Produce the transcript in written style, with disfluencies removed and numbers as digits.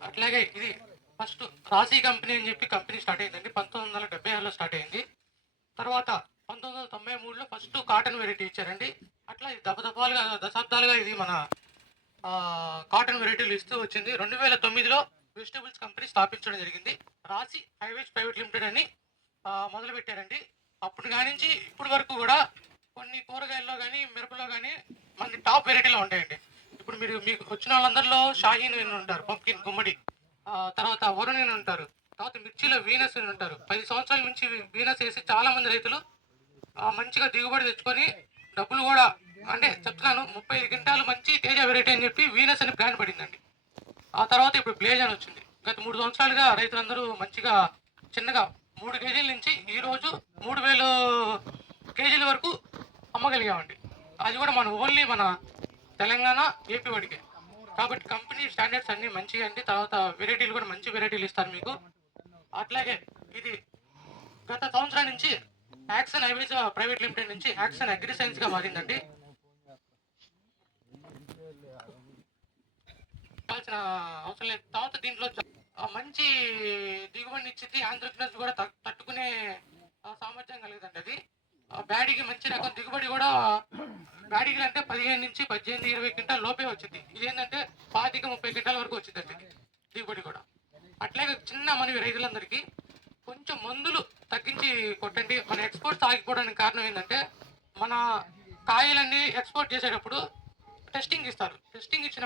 అట్లాగే ఇది ఫస్ట్ రాశి కంపెనీ అని చెప్పి కంపెనీ స్టార్ట్ అయిందండి. 1976లో స్టార్ట్ అయింది. తర్వాత 1993లో ఫస్ట్ కాటన్ వెరైటీ ఇచ్చారండి. అట్లా దఫదఫాలుగా దశాబ్దాలుగా ఇది మన కాటన్ వెరైటీలు ఇస్తూ వచ్చింది. 2009లో వెజిటబుల్స్ కంపెనీ స్థాపించడం జరిగింది. రాశి హైవేస్ ప్రైవేట్ లిమిటెడ్ అని మొదలు పెట్టారండి. అప్పుడు కానించి ఇప్పటి వరకు కూడా కొన్ని కూరగాయల్లో కానీ మిరపలో కానీ మన టాప్ వెరైటీలో ఉంటాయండి. ఇప్పుడు మీకు వచ్చిన వాళ్ళందరిలో షాహీన్ అని ఉంటారు, పంకిన్ గుమ్మడి, తర్వాత వరుణ్ అని ఉంటారు, తర్వాత మిర్చిలో వీనస్ అని ఉంటారు. 10 సంవత్సరాల నుంచి వీనస్ వేసి చాలా మంది రైతులు మంచిగా దిగుబడి తెచ్చుకొని డబ్బులు కూడా, అంటే చెప్తున్నాను, 35 క్వింటాలు మంచి తేజ వెరైటీ అని చెప్పి వీనస్ అని బ్రాండ్ పడిందండి. ఆ తర్వాత ఇప్పుడు బ్లేజ్ అని వచ్చింది. గత 3 సంవత్సరాలుగా రైతులందరూ మంచిగా చిన్నగా 3 కేజీల నుంచి ఈరోజు 3000 కేజీల వరకు అమ్మగలిగామండి. అది కూడా ఓన్లీ మన తెలంగాణ, ఏపీ వాడికే. కాబట్టి కంపెనీ స్టాండర్డ్స్ అన్నీ మంచిగా అండి. తర్వాత వెరైటీలు కూడా మంచి వెరైటీలు ఇస్తారు మీకు. అట్లాగే ఇది గత సంవత్సరం నుంచి యాక్సన్ హైవేస్ ప్రైవేట్ లిమిటెడ్ నుంచి యాక్సన్ అగ్రి సైన్స్ గా మారిందండి. కావాల్సిన అవసరం లేదు. తర్వాత దీంట్లో మంచి దిగుబడిని ఇచ్చింది. ఆంధ్రప్రదేశ్ కూడా తట్టుకునే సామర్థ్యం కలిగిందండి. అది బ్యాడీకి మంచి రకం దిగుబడి కూడా, బ్యాడీకి అంటే 15 నుంచి 18, 20 క్వింటాల లోపే వచ్చింది. ఇదేంటంటే 25, 30 క్వింటాల వరకు వచ్చిందండి దిగుబడి కూడా. అట్లాగే చిన్న మనవి రైతులందరికీ కొంచెం మందులు తగ్గించి కొట్టండి. మన ఎక్స్పోర్ట్స్ ఆగిపోవడానికి కారణం ఏంటంటే మన కాయలన్నీ ఎక్స్పోర్ట్ చేసేటప్పుడు టెస్టింగ్ ఇస్తారు. టెస్టింగ్ ఇచ్చిన